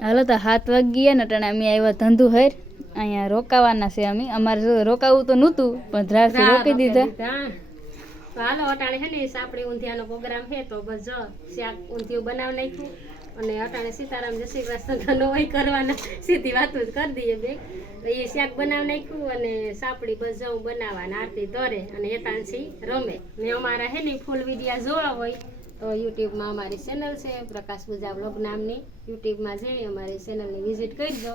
હાલો તો 7 વાગી ગયા ને ટાણે અમે આવ્યા ધંધુ હેર અહીંયા રોકાવાના છે અમે અમારે રોકાવું તો નહોતું પણ ધ્રાસથી રોકી દીધા હાલો અટાણે હે ને સાપડી ઊંધિયાનો પ્રોગ્રામ છે તો બસ જો શાક ઊંધિયું બનાવી નાખ્યું અને અટાણે સીતારામ જય શ્રી કૃષ્ણ નો હોય કરવાના સીધી વાતો જ કરી દઈએ બે એ શાક બનાવી નાખ્યું અને સાપડી બસ જવું બનાવવાના આરતી તરે અને એતાંશી રમે ને અમારા હે ને ફૂલ વિડિયા જોવા હોય તો યુટ્યુબમાં અમારી ચેનલ છે પ્રકાશ પૂજા બ્લોગ નામની યુટ્યુબમાં જઈ અમારી ચેનલની વિઝિટ કરજો